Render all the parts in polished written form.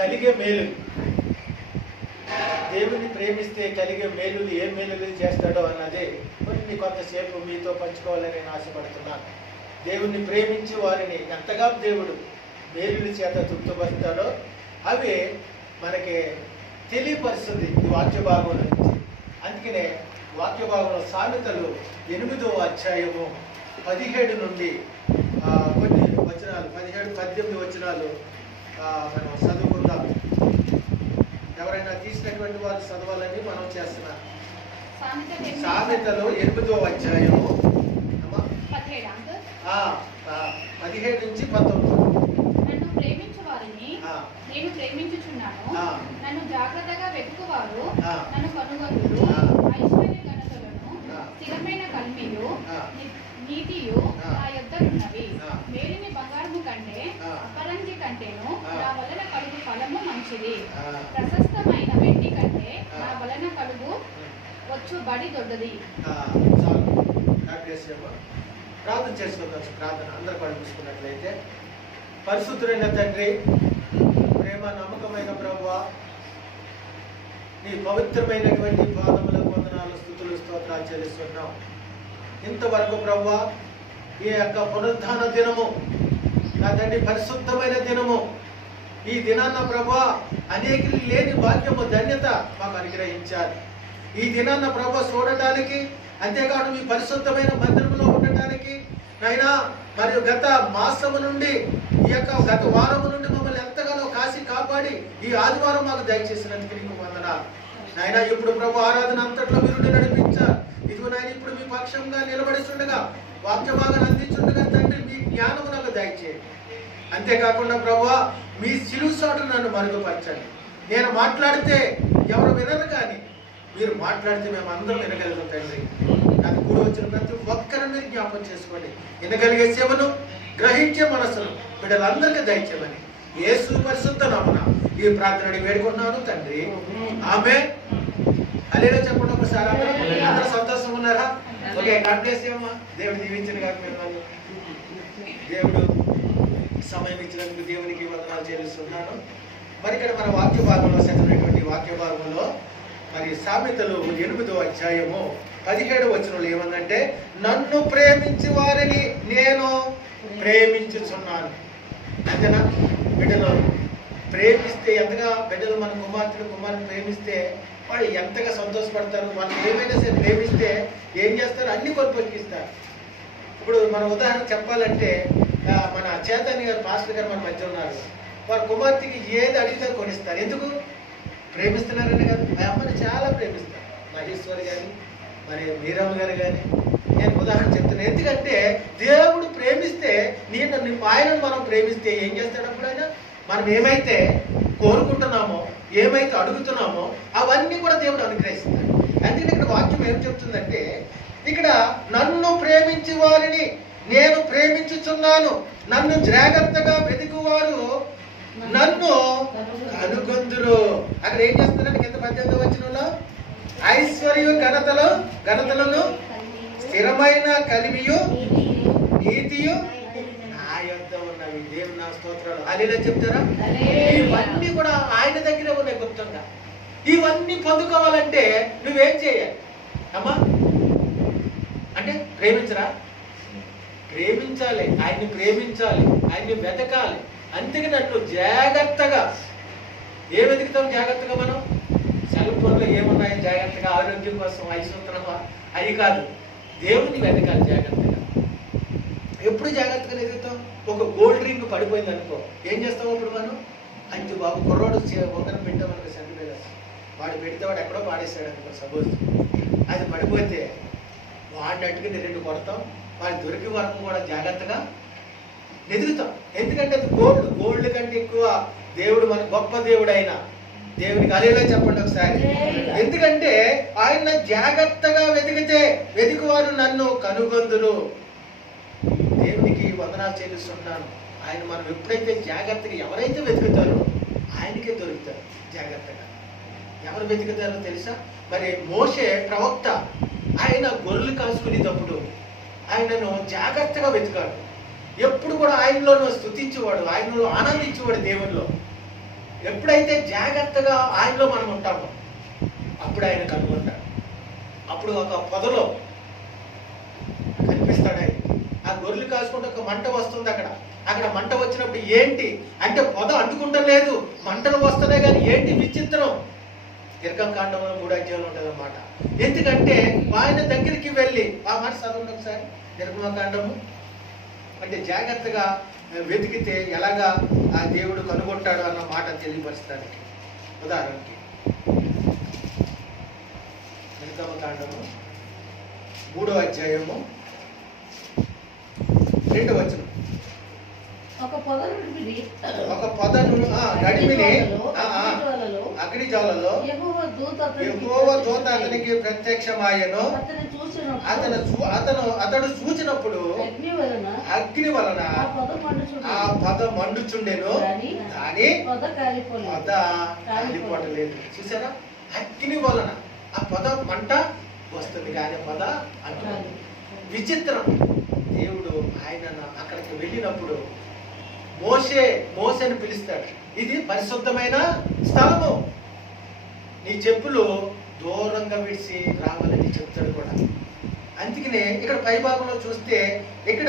కలిగే మేలు, దేవుని ప్రేమిస్తే కలిగే మేలులు ఏ మేలులు చేస్తాడో అన్నది కొంతసేపు మీతో పంచుకోవాలని నేను ఆశపడుతున్నాను. దేవుణ్ణి ప్రేమించి వారిని ఎంతగా దేవుడు మేలుల చేత తృప్తిపరుస్తాడో అవి మనకి తెలియపరుస్తుంది ఈ వాక్య భాగం నుంచి. అందుకనే వాక్య భాగంలో సామెతలు 8వ అధ్యాయము 17 నుండి కొన్ని వచనాలు 17-18 వచనాలు మనం చదువుకుందాం. ఎవరైనా తీసినటువంటి వారు చదవాలని మనం చేస్తున్నాం. సామెతలు 8వ అధ్యాయము 17 నుంచి 19. నన్ను ప్రేమించు వారిని నేను ప్రేమించుచున్నాను. నన్ను జాగ్రత్తగా వెతుకువారు నన్ను కనుగొనుదురు. ఐశ్వర్య ఘనతలను స్థిరమైన కల్మియు నీతియు నా యొద్దనున్నవి. మేలిని బంగారము కంటే అపరంజి కంటేను నా వలన కలుగు ఫలము మంచిది. ప్రశస్తమైన వెండి కంటే నా వలన కలుగు వచ్చు బడి దొడ్డది. ప్రార్థన చేసుకుందాం. ప్రార్థన అందరూ కూడా చూసుకున్నట్లయితే, పరిశుద్ధుడైన తండ్రి, ప్రేమ నమ్మకమైన ప్రభువా, నీ పవిత్రమైనటువంటి పాదములకు వందనాలు, స్తుతులు, స్తోత్రాలు చెల్లిస్తున్నాం. ఇంతవరకు ప్రభువా ఈ యొక్క పునరుద్ధాన దినము నా తండ్రి పరిశుద్ధమైన దినము, ఈ దినాన్న ప్రభువా అనేకులు లేని భాగ్యము ధన్యత మాకు అనుగ్రహించారు. ఈ దినాన్న ప్రభువా చూడటానికి, అంతేకాదు మీ పరిశుద్ధమైన మందిరంలో ఉండటానికి నైనా మరియు గత మాసము నుండి ఈ యొక్క గత వారము నుండి మమ్మల్ని ఎంతగానో కాసి కాపాడి ఈ ఆదివారం మాకు దయచేసినందుకు నీకు వందనాలు నాయనా. ఇప్పుడు ప్రభు ఆరాధన అంతట్లో మీరు నడిపించారు. ఇదిగో నాయన ఇప్పుడు మీ పక్షంగా నిలబడిస్తుండగా వాక్య భాగాన్ని అందించుండగా తండ్రి మీ జ్ఞానము నాకు దయచేయండి. అంతేకాకుండా ప్రభువా మీ సిలువ చాటు నన్ను మరుగుపరచండి. నేను మాట్లాడితే ఎవరు వినరు, కానీ మీరు మాట్లాడితే మేము అందరం వినగలుగుతాం తండ్రి. నాకు కూడా వచ్చిన ప్రతి ఒక్కరిని మీరు జ్ఞాపకం చేసుకోండి. వినగలిగే సేవను, గ్రహించే మనసును బిడ్డలందరికీ దయచేయమని యేసు పరిశుద్ధ నామమున ఈ ప్రార్థనని వేడుకుంటున్నాను తండ్రి, ఆమేన్. హల్లెలూయా చెప్పండి ఒకసారి. అందరూ సంతోషంగా ఉన్నారా? ఓకే, గాడ్ బ్లెస్ యు అమ్మా. దేవుడు దీవించిన గాక మిమ్మల్ని. దేవుడు సమయం ఇచ్చినందుకు దేవునికి వందనాలు చెల్లిస్తున్నాను. మరి ఇక్కడ మన వాక్య భాగంలో చదివినటువంటి వాక్య భాగంలో మరి సామెతలు 8వ అధ్యాయము 17వ వచనంలో ఏమందంటే, నన్ను ప్రేమించి వారిని నేను ప్రేమించుచున్నాను. అంతేనా? బిడ్డలు ప్రేమిస్తే ఎంతగా, బిడ్డలు మన కుమార్తెను ప్రేమిస్తే వాళ్ళు ఎంతగా సంతోషపడతారు. వాళ్ళు ఏమైనా సరే ప్రేమిస్తే ఏం చేస్తారు, అన్ని కొనుపొక్కిస్తారు. ఇప్పుడు మన ఉదాహరణ చెప్పాలంటే, మన చైతన్య గారు పాస్టర్ గారు మన మధ్య ఉన్నారు. వారి కుమార్తెకి ఏది అడిగితే కొనిస్తారు. ఎందుకు? ప్రేమిస్తున్నారని కాదు, మా అమ్మని చాలా ప్రేమిస్తారు. మహేశ్వరి కానీ మరి మీరమ్మ గారు కానీ నేను ఉదాహరణ చెప్తున్నాను. ఎందుకంటే దేవుడు ప్రేమిస్తే ఆయనను మనం ప్రేమిస్తే ఏం చేస్తాడు? అప్పుడు ఆయన మనం ఏమైతే కోరుకుంటున్నామో, ఏమైతే అడుగుతున్నామో అవన్నీ కూడా దేవుడు అనుగ్రహిస్తాడు. అందుకని ఇక్కడ వాక్యం ఏం చెప్తుందంటే, ఇక్కడ నన్ను ప్రేమించి వారిని నేను ప్రేమించుచున్నాను, నన్ను జాగ్రత్తగా వెతుకువారు నన్ను కనుగొందురు. అక్కడ ఏం చేస్తున్నాడు? కింద 18వ వచనంలో ఐశ్వర్య ఘనతలను స్థిరమైన కలిమియు నీతియు నా యొద్ద ఉన్నవి. దేవుని నా స్తోత్రాలు. హల్లెలూయా చెప్తారా? ఇవన్నీ కూడా ఆయన దగ్గరే ఉన్నాయి గుప్తంగా. ఇవన్నీ పొందుకోవాలంటే నువ్వేం చేయాలి అమ్మా? అంటే ప్రేమించరా? ప్రేమించాలి, ఆయన్ని ప్రేమించాలి, ఆయన్ని వెతకాలి. అందుకే నన్ను జాగ్రత్తగా ఏ వెతుకుతాం? జాగ్రత్తగా మనం సెల్ ఫోన్లో ఏమున్నాయి జాగ్రత్తగా, ఆరోగ్యం కోసం ఐశ్వర్యమా అది కాదు, దేవుని వెతకాలి జాగ్రత్తగా. ఎప్పుడు జాగ్రత్తగా వెతుకుతాం? ఒక గోల్డ్ రింగ్ పడిపోయింది అనుకో, ఏం చేస్తాం అప్పుడు మనం? అంతే బాబు కుర్రోడు ఒకరిని పెట్టామనుకో, సంటి మీద వాడు పెడితే వాడు ఎక్కడో పాడేస్తాడు అనుకో సపోజ్. అది పడిపోతే వాడిని అట్టుకుని 2 కొడతాం. వాడు దొరికి వరకు కూడా జాగ్రత్తగా వెతుకుతాం. ఎందుకంటే అది గోల్డ్ కంటే ఎక్కువ దేవుడు మన గొప్ప దేవుడు అయినా దేవునికి హల్లెలూయా చెప్పండి ఒకసారి. ఎందుకంటే ఆయన జాగ్రత్తగా వెతుకువారు నన్ను కనుగొందురు. దేవునికి వందనాలు చెల్లిస్తున్నాను. ఆయన మనం ఎప్పుడైతే జాగ్రత్తగా ఎవరైతే వెతుకుతారో ఆయనకే దొరుకుతారు జాగ్రత్తగా. ఎవరు వెతుకుతారో తెలుసా? మరి మోషే ప్రవక్త, ఆయన గొర్రెలు కాసుకునేటప్పుడు ఆయనను జాగ్రత్తగా వెతుకాడు. ఎప్పుడు కూడా ఆయనలో స్తుతించేవాడు, ఆయనలో ఆనందించేవాడు దేవునిలో. ఎప్పుడైతే జాగ్రత్తగా ఆయనలో మనం ఉంటామో అప్పుడు ఆయన కనుగొంటాడు. అప్పుడు ఒక పొదలో కనిపిస్తాడు ఆయన. ఆ గొర్రెలు కాసుకుంటే ఒక మంట వస్తుంది. అక్కడ మంట వచ్చినప్పుడు ఏంటి అంటే పొద అంటుకుంటలేదు, మంటలు వస్తున్నాయి. కానీ ఏంటి విచిత్రం, నిర్గమకాండంలో 3 అధ్యాయాలు ఉంటుంది అన్నమాట. ఎందుకంటే ఆయన దగ్గరికి వెళ్ళి ఆ మాట చదవండి ఒకసారి. నిర్గమకాండము అంటే జాగ్రత్తగా వెతికితే ఎలాగా ఆ దేవుడు కనుగొంటాడు అన్న మాట తెలియపరచడానికి. ఉదాహరణకి నిర్గమకాండము 3వ అధ్యాయము 2వ వచనం. ఒక పొదను నడిమిని అగ్నిజ్వాలలో యెహోవా దూత అతనికి ప్రత్యక్షమాయెను. అతడు చూచినప్పుడు అగ్ని వలన ఆ పొద మండుచుండెను, కానీ పొద కాలిపోవట్లేదు. చూసారా, అగ్ని వలన ఆ పొద మంట వస్తుంది కానీ పొద అంటున్నది. విచిత్రం. దేవుడు ఆయన అక్కడికి వెళ్ళినప్పుడు మోషేని పిలుస్తాడు. ఇది పరిశుద్ధమైన స్థలము, నీ చెప్పులు దూరంగా విడిచి రావాలని చెప్తాడు కూడా. అందుకనే ఇక్కడ పై భాగంలో చూస్తే ఇక్కడ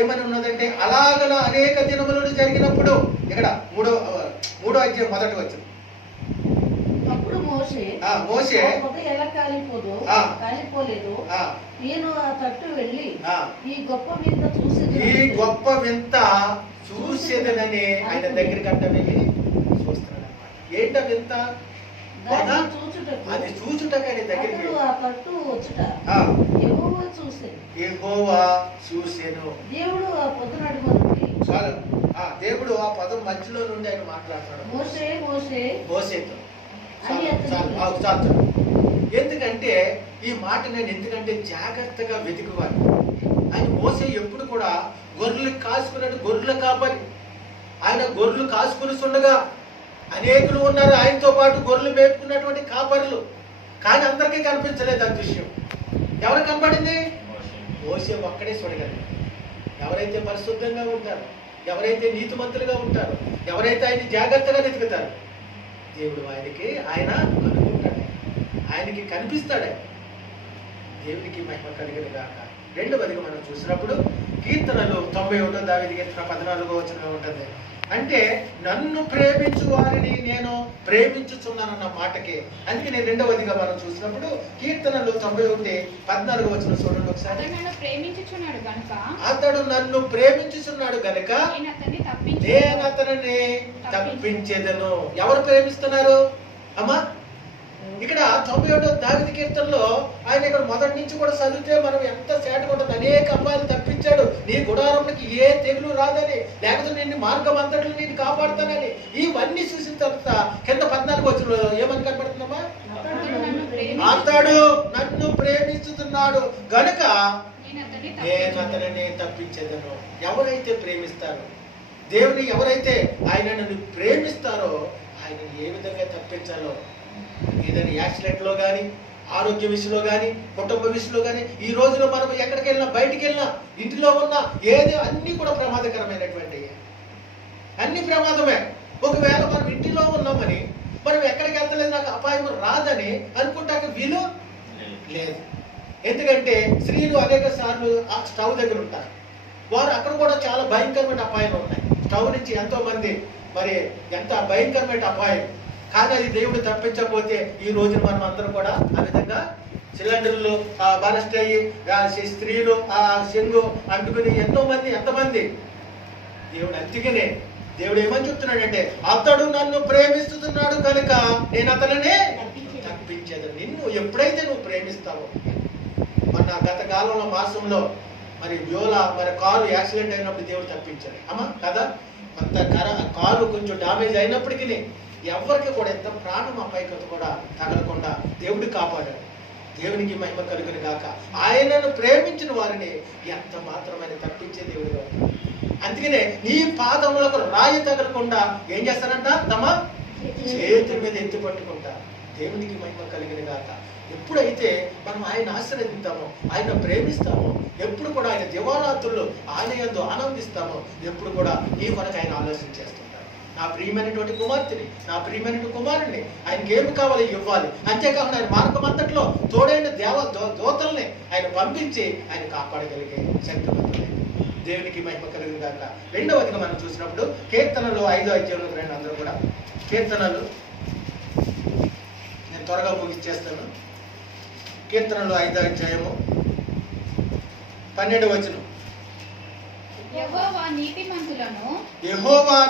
ఏమని ఉన్నదంటే, అలాగన అనేక దినములు జరిగినప్పుడు ఇక్కడ 3వ అధ్యాయం 1వ వచనం. అప్పుడు మోషే ఎలా కాలిపోలేదు, నేను ఆ తట్టు వెళ్ళి ఈ గొప్ప వింత చూసేదనని ఆయన దగ్గరికి అంట వెళ్ళి చూస్తున్నాడు అన్నమాట. ఏంట వింత? అది చూచుటకు ఆయన దగ్గరికి యెహోవా చూసెను. దేవుడు ఆ పొద నడుమనుండి చాలు. దేవుడు ఆ పదం మధ్యలో నుండి ఆయన మాట్లాడుతున్నాడు మోషేతో. చాలు. ఎందుకంటే ఈ మాట నేను ఎందుకంటే జాగ్రత్తగా వెతికివాడు. ఆయన మోసే ఎప్పుడు కూడా గొర్రెలు కాసుకున్నాడు, గొర్రెల కాపరి. ఆయన గొర్రెలు కాసుకుని ఉండగా అనేకులు ఉన్నారు ఆయనతో పాటు గొర్రెలు మేపుకున్నటువంటి కాపరులు. కానీ అందరికీ కనిపించలేదు ఆ దృశ్యం. ఎవరికి కనపడింది? మోసే ఒక్కడే చూడగలిగాడు. ఎవరైతే పరిశుద్ధంగా ఉంటారో, ఎవరైతే నీతిమంతులుగా ఉంటారో, ఎవరైతే ఆయన జాగ్రత్తగా వెతుకుతారో దేవుడు ఆయన అనుకుంటాడు, ఆయనకి కనిపిస్తాడు. దేవునికి మహిమ కలిగిన గాక. 2వదిగా మనం చూసినప్పుడు కీర్తనలు 91వ దావీదు కీర్తన 14వ వచనం ఉంటుంది. అంటే నన్ను ప్రేమించు వారిని నేను ప్రేమించుచున్నానన్న మాటకి. అందుకే నేను 2వదిగా మనం చూసినప్పుడు కీర్తనలు 91:14 వచనం చూడండి ఒకసారి. అతడు నన్ను ప్రేమించుచున్నాడు గనుక నేను అతనిని తప్పించేదను. ఎవరు ప్రేమిస్తున్నారు అమ్మా? ఇక్కడ 91వ దావీదు కీర్తనలో ఆయన ఇక్కడ మొదటి నుంచి కూడా చదివితే మనం ఎంత సేటగా ఉంటుంది. అనేక అమ్మాయిలు తప్పించాడు, నీ గుడారంలోకి ఏ తెగులు రాదని, లేకపోతే నిన్ను మార్గం అంతట్లో నేను కాపాడుతానని. ఇవన్నీ చూసిన తర్వాత కింద 14వ వచనంలో ఏమని కనపడుతుందమ్మా? అతడు నన్ను ప్రేమిస్తున్నాడు గనుక నేను అతనిని తప్పించేదను. ఎవరైతే ప్రేమిస్తారో దేవుని, ఎవరైతే ఆయనను ప్రేమిస్తారో ఆయనను ఏ విధంగా తప్పించాలో, ఏదైనా యాక్సిడెంట్లో కానీ, ఆరోగ్య విషయంలో కానీ, కుటుంబ విషయంలో కానీ, ఈ రోజులో మనం ఎక్కడికి వెళ్ళినా, బయటికి వెళ్ళినా, ఇంటిలో ఉన్నా ఏది అన్ని కూడా ప్రమాదకరమైనటువంటి అన్ని ప్రమాదమే. ఒకవేళ మనం ఇంటిలో ఉన్నామని మనం ఎక్కడికి వెళ్తలేదు, నాకు అపాయం రాదని అనుకుంటాక వీలు లేదు. ఎందుకంటే స్త్రీలు అనేక సార్లు ఆ స్టవ్ దగ్గర ఉంటారు. వారు అక్కడ కూడా చాలా భయంకరమైన అపాయాలు ఉన్నాయి. స్టవ్ నుంచి ఎంతో మంది మరి ఎంత భయంకరమైన అపాయం. కానీ అది దేవుడు తప్పించకపోతే ఈ రోజున మనం అందరం కూడా ఆ విధంగా సిలిండర్లు బరస్ట్ అయ్యి స్త్రీలు ఆ శంగు అంటుకుని ఎంతమంది దేవుడు. అందుకనే దేవుడు ఏమని చెప్తున్నాడంటే, అతడు నన్ను ప్రేమిస్తున్నాడు కనుక నేను అతనినే తప్పించేది. నిన్ను ఎప్పుడైతే నువ్వు ప్రేమిస్తావో, మన గత కాలంలో మాసంలో మరి కారు యాక్సిడెంట్ అయినప్పుడు దేవుడు తప్పించాడు అమ్మా కదా. అంత కారు కొంచెం డామేజ్ అయినప్పటికీ ఎవరికి కూడా ఎంత ప్రాణం అపాయకత కూడా తగలకుండా దేవుడు కాపాడాడు. దేవునికి మహిమ కలుగును గాక. ఆయనను ప్రేమించిన వారిని ఎంత మాత్రమైన తప్పించే దేవుడుగా. అందుకనే నీ పాదములకు రాయి తగలకుండా ఏం చేస్తారంట? తమ చేతుల మీద ఎత్తి పట్టుకుంటారు. దేవునికి మహిమ కలిగిన గాక. ఎప్పుడైతే మనం ఆయన ఆశ్రయిస్తామో, ఆయన ప్రేమిస్తామో, ఎప్పుడు కూడా ఆయన దివారాత్రులు ఆయన యందు ఆనందిస్తామో, ఎప్పుడు కూడా ఈ కొరకు ఆయన ఆలోచన చేస్తుంటారు. నా ప్రియమైనటువంటి కుమార్తెని, నా ప్రియమైనటువంటి కుమారుడిని, ఆయనకి ఏమి కావాలో ఇవ్వాలి. అంతేకాకుండా ఆయన మార్గం అంతట్లో తోడైన దూతల్ని ఆయన పంపించి ఆయన కాపాడగలిగే శక్తివంతులే. దేవునికి మహిమ కలుగును గాక. రెండవదిగా మనం చూసినప్పుడు కీర్తనలు 5వ అధ్యాయంలోకి రండి అందరూ కూడా. కీర్తనలు నేను త్వరగా ముగిచ్చేస్తాను. కీర్తనలు 5వ అధ్యాయము 12వ వచనం. యెహోవా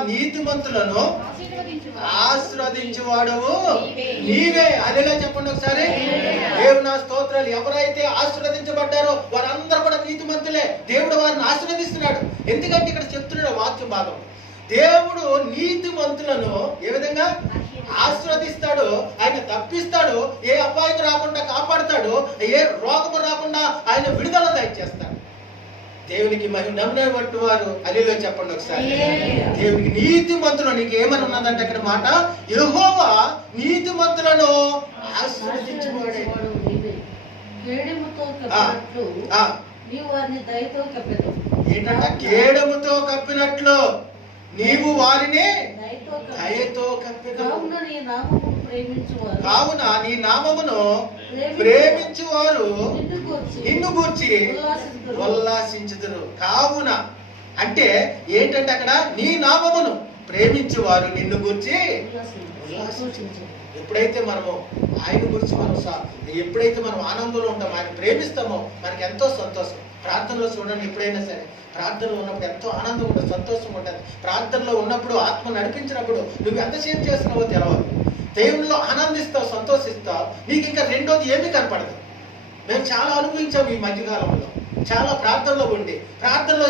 నీతిమంతులను ఆశీర్వదించువాడవు నీవే. అదేలా చెప్పండి ఒకసారి. దేవుని స్తోత్రాలు. ఎవరైతే ఆశీర్వదించబడ్డారో వారందరూ కూడా నీతిమంతులే. దేవుడు వారిని ఆశీర్వదిస్తున్నాడు. ఎందుకంటే ఇక్కడ చెప్తున్నాడు వాక్య భాగం. దేవుడు నీతిమంతులను ఏ విధంగా ఆశీర్వదిస్తాడు, ఆయన తప్పిస్తాడు, ఏ అపాయం రాకుండా కాపాడుతాడు, ఏ రోగము రాకుండా ఆయన విడుదల దయచేస్తాడు. దేవునికి మహిమ. నమ్మినటువంటి వారు హల్లెలూయా చెప్పండి ఒకసారి. దేవునికి నీతిమంతులు. నీకు ఏమని ఉన్నదంటే అక్కడ మాట, యెహోవా నీతిమంతులను ఆశీర్వదించువాడే. ఏంటంటే కేడముతో కప్పినట్లు నీవు వారిని దయతో కప్పెదవు. కావున నీ నామమును ప్రేమించువారు నిన్ను గూర్చి ఉల్లాసించుదురు. కావున అంటే ఏంటంటే అక్కడ నీ నామమును ప్రేమించువారు నిన్ను గూర్చి ఉల్లాసించుదురు. ఎప్పుడైతే మనము ఆయన గురించి మనం ఎప్పుడైతే మనం ఆనందంలో ఉంటామో, ఆయన ప్రేమిస్తామో మనకి ఎంతో సంతోషం. ప్రార్థనలో చూడండి, ఎప్పుడైనా సరే ప్రార్థనలో ఉన్నప్పుడు ఎంతో ఆనందం ఉంటుంది, సంతోషం ఉంటుంది. ప్రార్థనలో ఉన్నప్పుడు ఆత్మ నడిపించినప్పుడు నువ్వు ఎంతసేపు చేస్తున్నావో తెలవదు. దేవునిలో ఆనందిస్తావు, సంతోషిస్తావు. నీకు ఇంకా రెండోది ఏమీ కనపడదు. మేము చాలా అనుభవించాము ఈ మధ్యకాలంలో. చాలా ప్రార్థనలో ఉండి ప్రార్థనలో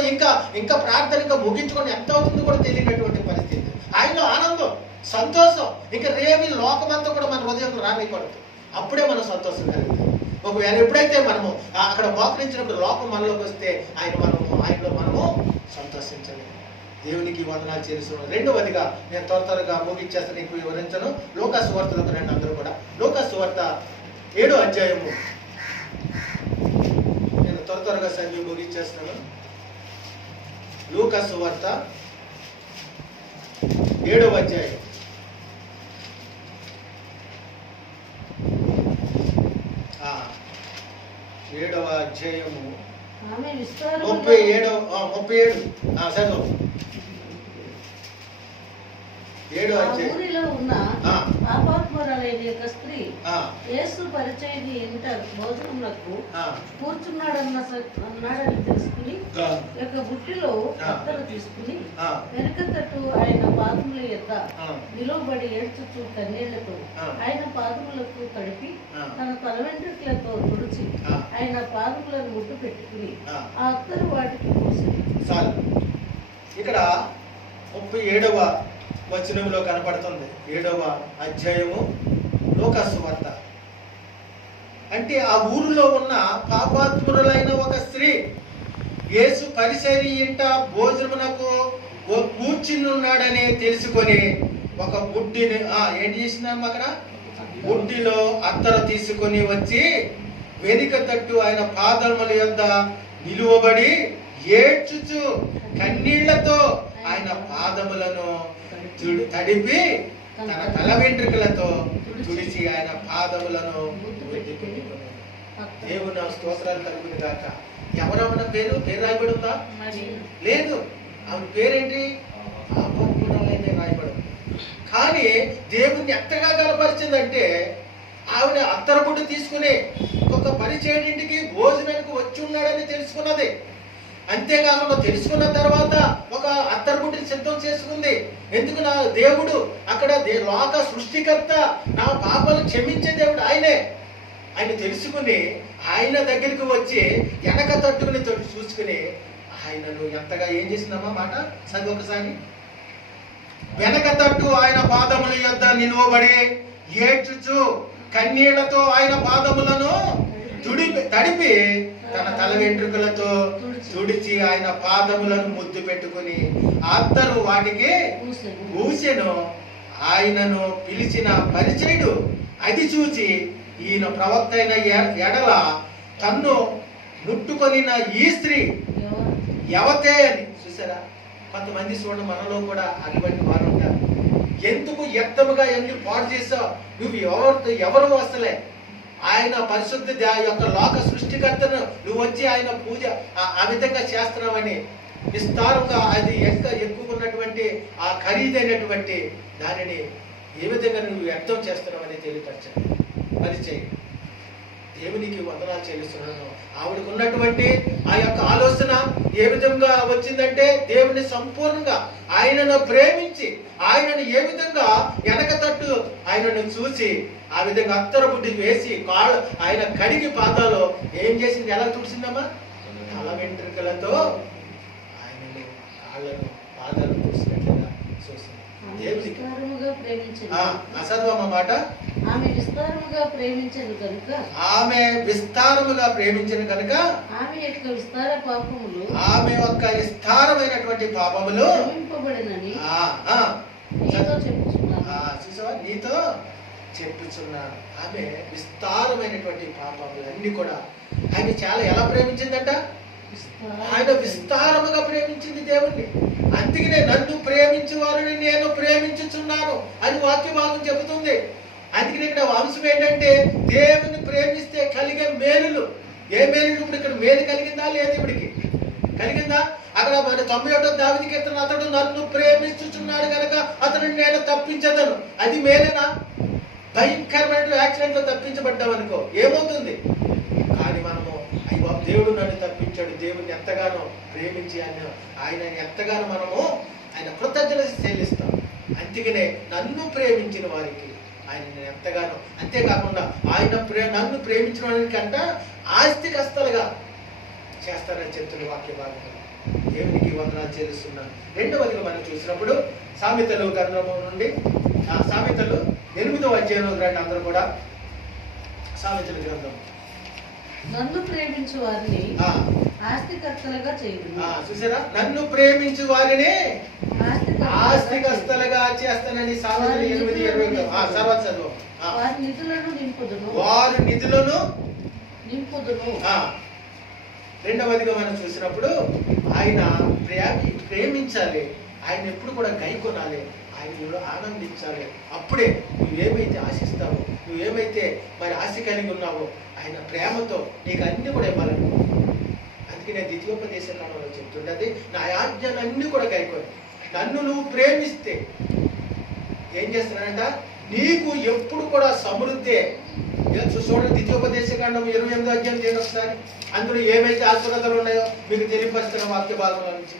ఇంకా ప్రార్థన ఇంకా ముగించుకొని ఎంత అవుతుందో కూడా తెలియనటువంటి పరిస్థితి. ఆయనలో ఆనందం, సంతోషం ఇంకా రేవి లోకమంతా కూడా మన హృదయంలో రానికూడదు. అప్పుడే మనం సంతోషం కలుగుతాం. ఒకవేళ ఎప్పుడైతే మనము అక్కడ మోకరించినప్పుడు లోకం మనలోకి వస్తే ఆయనలో మనము సంతోషించలేము. దేవునికి వందనాలు చెల్లిస్తున్నాను. రెండవదిగా నేను త్వరగా ముగించేస్తాను, నీకు వివరించను. లూకా సువార్తలకు రండి అందరూ కూడా. లూకా సువార్త 7వ అధ్యాయము నేను త్వరగా చదివి ముగించేస్తాను. లూకా సువార్త 7వ అధ్యాయం 7వ అధ్యాయము 37 చదువు. 7వ అధ్యాయం. ఊరిలో ఉన్న పాపాత్మురాలైన యొక్క స్త్రీ యేసు పరిచయం ఇంట భోజనములకు కూర్చున్నాడని తెలుసుకుని యొక్క బుట్టిలో అత్తరు తీసుకుని వెనుక తట్టు ఆయన పాదముల యొద్ద నిలువబడి ఏడ్చుచు కన్నీళ్లతో ఆయన పాదములకు తడిపి తన తల వెంట్రుకలతో తుడిచి ఆయన పాదములను ముట్టు పెట్టుకుని ఆ అత్తరు వాటికి పూసింది. ఇక్కడ 37వ వచనంలో కనపడుతుంది. 7వ అధ్యాయము లూకా సువార్త. అంటే ఆ ఊరిలో ఉన్న పాపాత్మురులైన ఒక స్త్రీ యేసు పరిసరి ఇంట భోజనమునకు కూర్చుని ఉన్నాడని తెలుసుకొని ఒక బుడ్డిని ఏం చేసినాం అక్కడ బుడ్డిలో అత్తరు తీసుకొని వచ్చి వెనుక తట్టు ఆయన పాదముల యొద్ద నిలువబడి ఏడ్చుచు కన్నీళ్లతో ఆయన పాదములను తడిపి తన తల వెంట్రుకలతో తుడిచి ఆయన పాదములను దేవుని స్తోత్రాలు కలుగును గాక. ఎవరమ్మన పేరు రాయబడి ఉందా? లేదు. ఆమె పేరేంటి? పాపాత్మురాలైన రాయబడి. కానీ దేవుణ్ణి ఎంతగా గలపరిచిందంటే ఆవిడ అత్తరబుడ్డు తీసుకుని ఒక పరిచయుడింటికి భోజనానికి వచ్చి ఉన్నాడని తెలుసుకున్నది. అంతేకాకుండా తెలుసుకున్న తర్వాత ఒక అత్తరబుడ్డిని సిద్ధం చేసుకుంది. ఎందుకు? నా దేవుడు అక్కడ లోక సృష్టికర్త, నా పాపాలు క్షమించే దేవుడు ఆయనే. ఆయన తెలుసుకుని ఆయన దగ్గరికి వచ్చి వెనక తట్టుకుని చూసుకుని ఆయనను ఎంతగా ఏం చేసిందమ్మా మాట చదువు ఒకసారి. వెనక తట్టు ఆయన పాదముల యొద్ద నిలువబడి ఏడ్చుచు కన్నీళ్లతో ఆయన పాదములను తడిపి తన తల వెంట్రుకలతో తుడిచి ఆయన పాదములను ముద్దు పెట్టుకుని అత్తరు వాటికి పూసెను. ఆయనను పిలిచిన పరిచయుడు అది చూచి ఈయన ప్రవక్త అయిన ఎడల తన్ను ముట్టుకొనిన ఈ స్త్రీ ఎవతే అని. చూసారా? కొంతమంది చూడండి, మనలో కూడా అటువంటి వారు ఉంటారు. ఎందుకు వ్యక్తముగా ఎన్ని పాడు చేసావు? నువ్వు ఎవరు వస్తలే. ఆయన పరిశుద్ధ యొక్క లోక సృష్టికర్తను నువ్వు వచ్చి ఆయన పూజ ఆ విధంగా చేస్తున్నావని విస్తారంగా అది ఎక్కువ ఉన్నటువంటి ఆ ఖరీదైనటువంటి దానిని ఏ విధంగా నువ్వు వ్యక్తం చేస్తున్నావని తెలియపరచండి. పరిచయం దేవునికి వందనాలు చెల్లిస్తున్నాను. ఆవిడకు ఉన్నటువంటి ఆ యొక్క ఆలోచన ఏ విధంగా వచ్చిందంటే దేవుని సంపూర్ణంగా ఆయనను ప్రేమించి ఆయనను ఏ విధంగా వెనక తట్టు ఆయనను చూసి ఆ విధంగా అత్తర బుడ్డి వేసి కాళ్ళు ఆయన కడిగి పాదాలు ఏం చేసింది? ఎలా తుడిసిందమ్మా? తల వెంట్రుకలతో ఆయనను కాళ్ళను పాదాలు తుడిసినట్లుగా చూసింది. దేవునికి అసద్వమ్మ మాట, ఆమె విస్తారముగా ప్రేమించను కనుక ఆమె యొక్క విస్తార పాపములు ఆమె యొక్క విస్తారమైనటువంటి పాపములు క్షమింపబడినని నీతో చెప్పుచున్నాను. నీతో చెప్పుచున్నాను. ఆమె విస్తారమైనటువంటి పాపములు అన్ని కూడా ఆయన చాలా ఎలా ప్రేమించిందంట? ఆయన విస్తారముగా ప్రేమించింది దేవుణ్ణి. అందుకనే నన్ను ప్రేమించే వారిని నేను ప్రేమించుచున్నాను అని వాక్య భాగం చెబుతుంది. అందుకని ఇక్కడ అంశం ఏంటంటే దేవుని ప్రేమిస్తే కలిగే మేలులు. ఏ మేలులు? ఇప్పుడు ఇక్కడ మేలు కలిగిందా? లేదు, ఇప్పటికి కలిగిందా? అక్కడ మన 91వ దావీదు కీర్తన, అతడు నన్ను ప్రేమించుచున్నాడు కనుక అతను నేను తప్పించదను. అది మేలేనా? భయంకరమైన యాక్సిడెంట్ లో తప్పించబడ్డాం అనుకో ఏమవుతుంది? కానీ మనము అయ్యో దేవుడు నన్ను తప్పించాడు, దేవుడిని ఎంతగానో ప్రేమించి ఆయన ఎంతగానో మనము ఆయన కృతజ్ఞత చెల్లిస్తాం. అందుకనే నన్ను ప్రేమించిన వారికి ఆయన నేను ఎంతగానో, అంతేకాకుండా ఆయన నన్ను ప్రేమించిన వారికి అంట ఆస్తి కష్టాలుగా చేస్తారని చెప్తున్న వాక్య భాగంలో దేవునికి వందనాలు చెల్లిస్తున్నాను. రెండవదిగా మనం చూసినప్పుడు సామెతలు గ్రంథము నుండి సామెతలు 8వ అధ్యాయంలో రండి అందరూ కూడా. సామెతల గ్రంథం. నన్ను ప్రేమించు వారిని ఆస్తికర్తలుగా చేయుదును. చూసారా? నన్ను ప్రేమించు వారిని ఆస్తికర్తలుగా చేస్తానని సామెతలు 8:20 తర్వాత చదువు. వారి నిధులను నింపుదును. రెండవదిగా మనం చూసినప్పుడు ఆయన ప్రేమించాలి, ఆయన ఎప్పుడు కూడా గైకొనాలి, ఆయన ఆనందించాలి. అప్పుడే నువ్వేమైతే ఆశిస్తావో, నువ్వేమైతే మరి ఆశ కలిగి ఉన్నావో ఆయన ప్రేమతో నీకు అన్ని కూడా ఇవ్వాలను. అందుకే నేను ద్వితీయోపదేశ కాలంలో చెప్తుండది, నా ఆజ్ఞలన్నీ కూడా గైకొని నన్ను నువ్వు ప్రేమిస్తే ఏం చేస్తున్నానంట? నీకు ఎప్పుడు కూడా సమృద్ధి. చూడండి ద్వితీయోపదేశ కాండం 28వ అధ్యాయం చేయండి ఒకసారి. అందులో ఏమైతే ఆశీర్వాదాలు ఉన్నాయో మీకు తెలియపరుస్తున్న వాక్య భాగంలో నుంచి.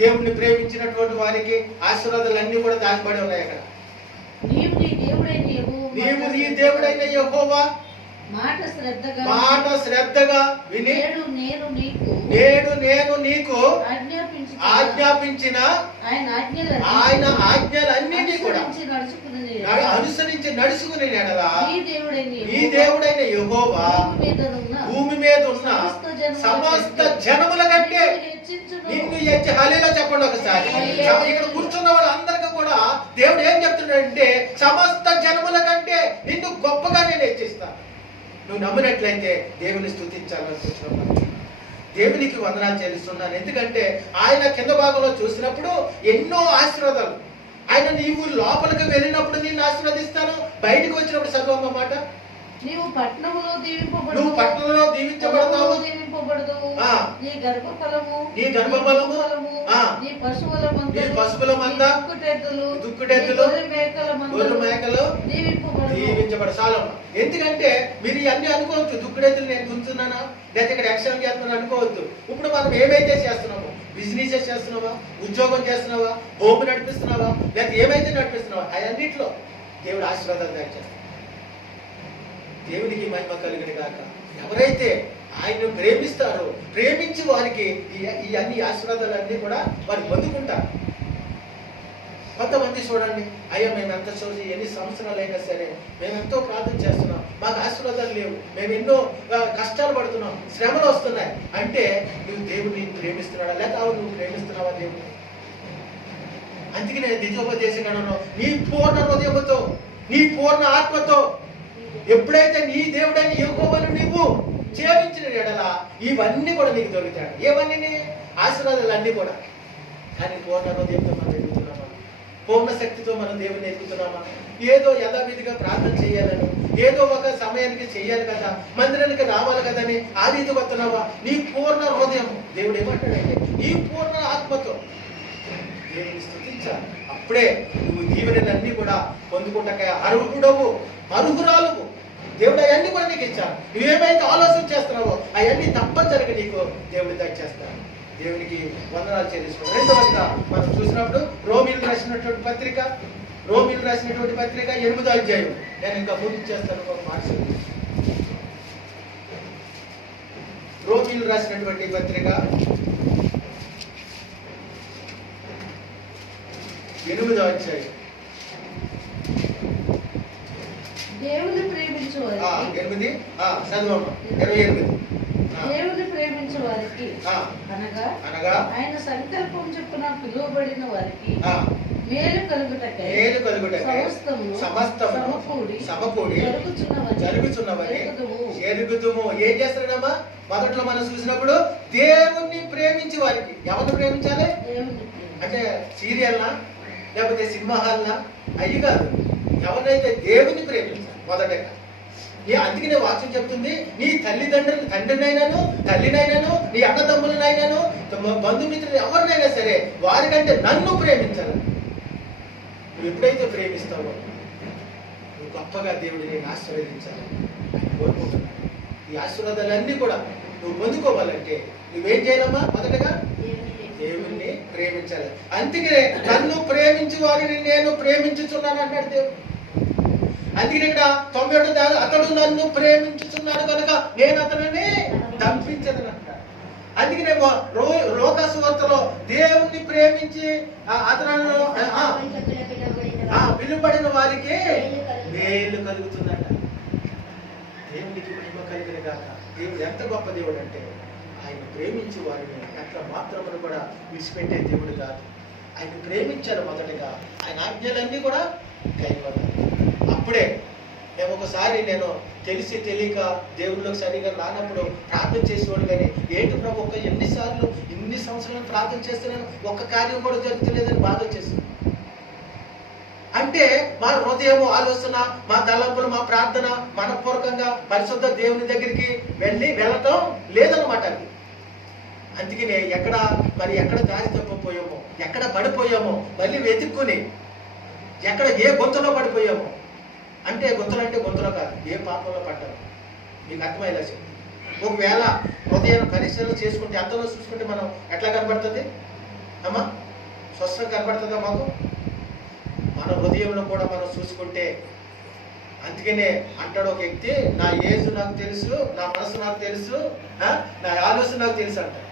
దేవుణ్ణి ప్రేమించినటువంటి వారికి ఆశీర్వాదాలు అన్ని కూడా దాచిపడి ఉన్నాయి అక్కడ. నీవు నీ దేవుడైన యెహోవా మాట శ్రద్ధగా విని నేడు నేను నీకు ఆజ్ఞాపించిన ఆయన ఆజ్ఞలన్నింటినీ కూడా అనుసరించి నడుచుకుని నీ దేవుడైన యెహోవా భూమి మీద ఉన్న సమస్త జనముల కంటే నిన్ను హల్లెలూయా చెప్పండి ఒకసారి. ఇక్కడ కూర్చున్న వాళ్ళందరికీ కూడా దేవుడు ఏం చెప్తున్నాడంటే సమస్త జనముల కంటే నిన్ను గొప్పగా నేను హెచ్చిస్తాను. నువ్వు నమ్మినట్లయితే దేవుని స్తుతించాలని కూర్చున్నాను. దేవునికి వందనాలు చెల్లిస్తున్నాను. ఎందుకంటే ఆయన కింద భాగంలో చూసినప్పుడు ఎన్నో ఆశీర్వాదాలు. ఆయన నీవు లోపలికి వెళ్ళినప్పుడు నిన్ను ఆశీర్వదిస్తాను, బయటకు వచ్చినప్పుడు చదవన్నమాట. నీవు పట్టణంలో దీవించబడతావు, నీ గర్భఫలము నీ పశువుల మంద దుక్కుటెద్దులు గొర్రె మేకలు దీవించబడతావు. ఎందుకంటే మీరు అన్ని అనుకోవచ్చు, దుక్కుడెద్దులు నేను దున్నుతున్నానా లేదా ఇక్కడ ఎక్స్ట్రా చేస్తున్నాను అనుకోవద్దు. ఇప్పుడు మనం ఏమైతే చేస్తున్నామో, బిజినెస్ చేస్తున్నావా, ఉద్యోగం చేస్తున్నావా, హోమ్ నడిపిస్తున్నావా, లేక ఏమైతే నడిపిస్తున్నావా, అవన్నిట్లో దేవుడు ఆశీర్వాదాలు దాచేస్తాడు. దేవునికి మహిమ కలిగిన గాక. ఎవరైతే ఆయన్ను ప్రేమిస్తారో, ప్రేమించి వారికి ఈ అన్ని ఆశీర్వాదాలన్నీ కూడా వారు పొందుకుంటారు. కొంతమంది చూడండి, అయ్యా మేము ఎంత చూసి ఎన్ని సంవత్సరాలైనా సరే మేము ఎంతో ప్రార్థన చేస్తున్నాం, మాకు ఆశీర్వాదాలు లేవు, మేము ఎన్నో కష్టాలు పడుతున్నాం, శ్రమలు వస్తున్నాయి అంటే నువ్వు దేవుడిని ప్రేమిస్తున్నాడా లేదా నువ్వు ప్రేమిస్తున్నావా దేవుడిని? అందుకనే ద్వితీయోపదేశ కాండంలో నీ పూర్ణ హృదయముతో, నీ పూర్ణ ఆత్మతో ఎప్పుడైతే నీ దేవుడైన యెహోవాను నీవు సేవించిన ఎడల ఇవన్నీ కూడా నీకు దొరుకుతాడు. ఏవన్నీ? ఆశీర్వాదాలు అన్నీ కూడా. కానీ పూర్ణ హృదయంతో మనం ఎదుగుతున్నామా? పూర్ణ శక్తితో మనం దేవుని ఎత్తుతున్నామా? ఏదో యథావిధిగా ప్రార్థన చేయాలని, ఏదో ఒక సమయానికి చేయాలి కదా, మందిరానికి రావాలి కదా అని ఆ రీతి వస్తున్నావా? నీ పూర్ణ హృదయం, దేవుడు ఏమంటాడంటే నీ పూర్ణ ఆత్మతో దేవుని స్తుతించాలి. అప్పుడే నువ్వు దీవెనలన్నీ కూడా పొందుకుంటాక అర్హుడవు, అర్హురాలువు. దేవుడు అవన్నీ కూడా నీకు ఇచ్చాను. నువ్వేమైతే ఆలోచన చేస్తున్నావో అవన్నీ తప్పనిసరిగా నీకు దేవుడి దయచేస్తాను. దేవునికి వందనాలు చెల్లిస్తున్నాం. రెండవదిగా మనం చూసినప్పుడు రోమీలు రాసినటువంటి పత్రిక 8వ అధ్యాయం. నేను ఇంకా ముందు చేస్తాను ఒక మాట. రోమీలు రాసినటువంటి పత్రిక 8వ అధ్యాయం. దేవుని ప్రేమించు వారికి 28. దేవుని ప్రేమించు వారికి అనగా ఆయన సంకల్పం చొప్పున పిలువబడిన వారికి మేలు కలుగుటకై సమస్తము సమకూడి జరుగుచున్నవని ఎరుగుదుము. ఏం చేస్తాడమ్మా? మొదట్లో మనం చూసినప్పుడు దేవుణ్ణి ప్రేమించి వారికి. ఎవరిని ప్రేమించాలి అంటే సీరియల్నా లేకపోతే సినిమా హాల్నా? అయ్యి కాదు. ఎవరినైతే దేవుని ప్రేమించాలి మొదటగా. అందుకనే వాక్యం చెప్తుంది, నీ తండ్రినైనాను తల్లినైనాను నీ అన్నదమ్ములనైనాను బంధుమిత్రులు ఎవరినైనా సరే వారికంటే నన్ను ప్రేమించాలి. నువ్వు ఎప్పుడైతే ప్రేమిస్తావో నువ్వు గొప్పగా దేవుడిని నేను ఆశీర్వదించాలి కోరుకుంటున్నాను. ఈ ఆశీర్వాదాలన్నీ కూడా నువ్వు పొందుకోవాలంటే నువ్వేం చేయాలమ్మా? మొదటగా దేవుణ్ణి ప్రేమించాలి. అందుకే నన్ను ప్రేమించి వారిని నేను ప్రేమించుచున్నాను అన్నాడు దేవుడు. అందుకని ఇక్కడ 91 అతడు నన్ను ప్రేమించుచున్నాడు కనుక నేను అతనిని దంపించదని అంటాడు. అందుకనే లోకాసు వార్తలో దేవుణ్ణి ప్రేమించి అతను పిలువబడిన వారికి మేలు కలుగుతుందట. దేవునికి మహిమ కలిగిన గాక. దేవుడు ఎంత గొప్ప దేవుడు అంటే ఆయన ప్రేమించి వారిని ఎట్లా మాత్రమును కూడా విడిచిపెట్టే దేవుడు కాదు. ఆయన ప్రేమించారు మొదటిగా. ఆయన ఆజ్ఞలన్నీ కూడా కైకొనాలి. అప్పుడే ఒకసారి నేను తెలిసి తెలియక దేవుళ్ళకి సరిగా రానప్పుడు ప్రార్థన చేసేవాడు. కానీ ఏంటి ప్రభు ఇన్ని సంవత్సరాలు ప్రార్థన చేస్తున్నాను ఒక్క కార్యం కూడా జరుగుతలేదని బాధ వచ్చేసింది. అంటే మా హృదయము ఆలోచన, మా తలంపులు, మా ప్రార్థన మనపూర్వకంగా పరిశుద్ధ దేవుని దగ్గరికి వెళ్ళటం లేదనమాట. అది అందుకనే ఎక్కడ దారి తప్పిపోయామో, ఎక్కడ పడిపోయామో మళ్ళీ వెతుక్కుని ఎక్కడ ఏ గొంతులో పడిపోయామో. అంటే గొంతులో కాదు, ఏ పాపంలో పడ్డాము మీకు అర్థమయ్యేలా చెప్పి. ఒకవేళ హృదయం పరీక్షలు చేసుకుంటే అంతలో చూసుకుంటే మనం ఎట్లా కనబడుతుంది అమ్మా? స్వస్థం కనబడుతుందా మాకు? మన హృదయంలో కూడా మనం చూసుకుంటే. అందుకనే అంటాడు ఒక వ్యక్తి, నా ఏజు నాకు తెలుసు, నా మనసు నాకు తెలుసు, నా ఆలోచన నాకు తెలుసు అంటాడు.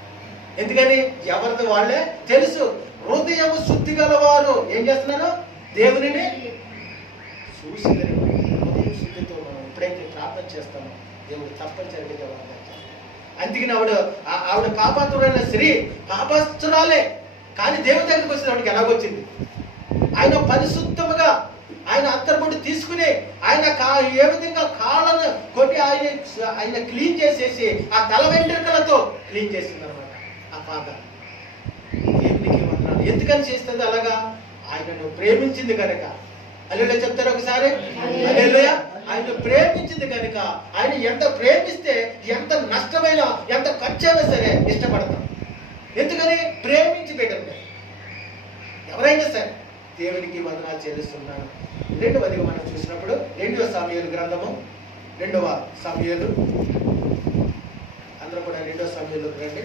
ఎందుకని? ఎవరిది వాళ్ళే తెలుసు. హృదయం శుద్ధి గలవారు ఏం చేస్తున్నారు? దేవునిని చూసి హృదయం శుద్ధితో మనం ఎప్పుడైతే ప్రార్థన చేస్తామో దేవుడు తప్పనిసరిగా జవాబు ఇస్తాడు. అందుకని ఆవిడ పాపాత్ముడైన స్త్రీ పాపస్తురాలే, కానీ దేవుని దగ్గరికి వచ్చిన ఆవిడకి ఎలాగొచ్చింది? ఆయన పరిశుద్ధముగా ఆయన అంతర్బొడ్డు తీసుకుని ఆయన ఏ విధంగా కాళ్ళను కొట్టి ఆయన క్లీన్ చేసేసి ఆ తల వెంట్రుకలతో క్లీన్ చేసింది అనమాట ఆ పాప. దేవునికి వందనాలు. ఎందుకని చేస్తుంది అలాగా? ఆయనను ప్రేమించింది కనుక. హల్లెలూయా చెప్తారు ఒకసారి. హల్లెలూయా. ఆయన ప్రేమించింది కనుక. ఆయన ఎంత ప్రేమిస్తే ఎంత నష్టమైనా ఎంత ఖర్చైనా సరే ఇష్టపడతాం. ఎందుకని? ప్రేమించి పెట్టండి ఎవరైనా సరే. దేవునికి వందనాలు చెల్లిస్తున్నాను. రెండవదిగా మనం చూసినప్పుడు 2వ సమూయేలు గ్రంథము 2వ సమూయేలు, అందరూ కూడా 2వ సమూయేలు రండి.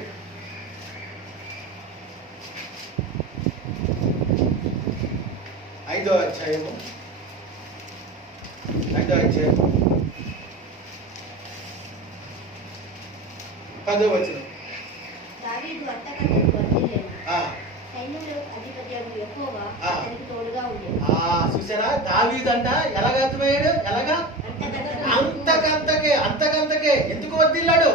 5వ అధ్యాయము 10వ వచనం. చూసారా? దావీదు అంట ఎలాగ అర్థమయ్యాడు? ఎలాగా? అంతకంతకే ఎందుకు వర్ధిల్లాడు?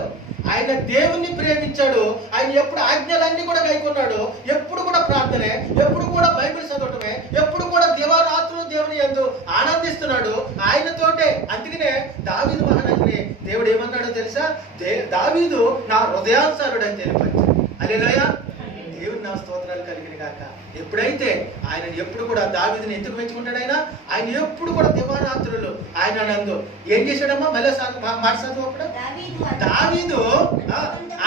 ఆయన దేవుణ్ణి ప్రేమించాడు. ఆయన ఎప్పుడు ఆజ్ఞలన్నీ కూడా కైకొన్నాడు. ఎప్పుడు కూడా ప్రార్థనే, ఎప్పుడు కూడా బైబిల్ చదవటమే, ఎప్పుడు కూడా దివారాత్రులు దేవుని యందు ఆనందిస్తున్నాడు ఆయనతోటే. అందుకనే దావీదు మహారాజుని దేవుడు ఏమన్నాడో తెలుసా? దావీదు నా హృదయానుసారుడు అని తెలిపాడు. హల్లెలూయా. దేవుని నా స్తోత్రాలు కలిగిన గాక. ఎప్పుడైతే ఆయన ఎప్పుడు కూడా దావీదుని ఎందుకు మెచ్చుకుంటాడు? ఆయన ఎప్పుడు కూడా దివారాత్రులు ఆయన నందు ఏం చేశాడమ్మా? మళ్ళీ మాట చదువు. అప్పుడు దావీదు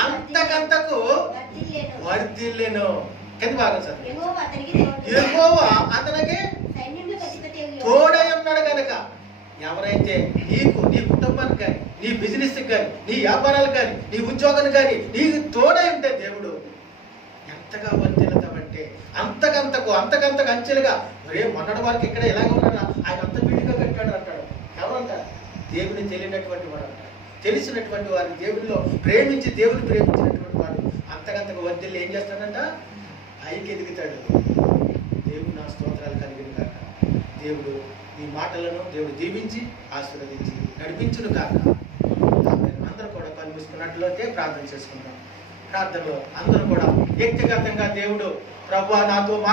అంతకంతకు వర్ధిల్లెను. కింద భాగం చదువు. యెహోవా అతనికి తోడై ఉన్నాడు కనుక. ఎవరైతే నీకు, నీ కుటుంబానికి కానీ, నీ బిజినెస్కి కానీ, నీ వ్యాపారాలకు కానీ, నీ ఉద్యోగానికి కానీ నీకు తోడై ఉంటే దేవుడు ఎంతగా వర్ధిల్లుతామంటే అంతకంతకు అంచెలుగా. మొన్నటి వారికి ఇక్కడ ఎలాగ ఉన్నాడా? ఆయన అంత బిల్డింగ్గా కట్టాడు అంటాడు. ఎవరంటారు? దేవుని తెలియనటువంటి వాడు అంటాడు. తెలిసినటువంటి వారిని, దేవునిలో ప్రేమించి దేవుని ప్రేమించినటువంటి వాడు అంతకంతకు వర్ధిల్లి ఏం చేస్తాడంట? పైకి ఎదుగుతాడు. దేవుడు నా స్తోత్రాలు కలిగిన కాక. దేవుడు ఈ మాటలను దేవుడు దీవించి ఆశీర్వదించి నడిపించును కాక. అందరూ కూడా కళ్ళు మూసుకున్నట్లయితే ప్రార్థన చేసుకుందాం. ప్రార్థనలో అందరూ కూడా వ్యక్తిగతంగా దేవుడు ప్రభువా నాతో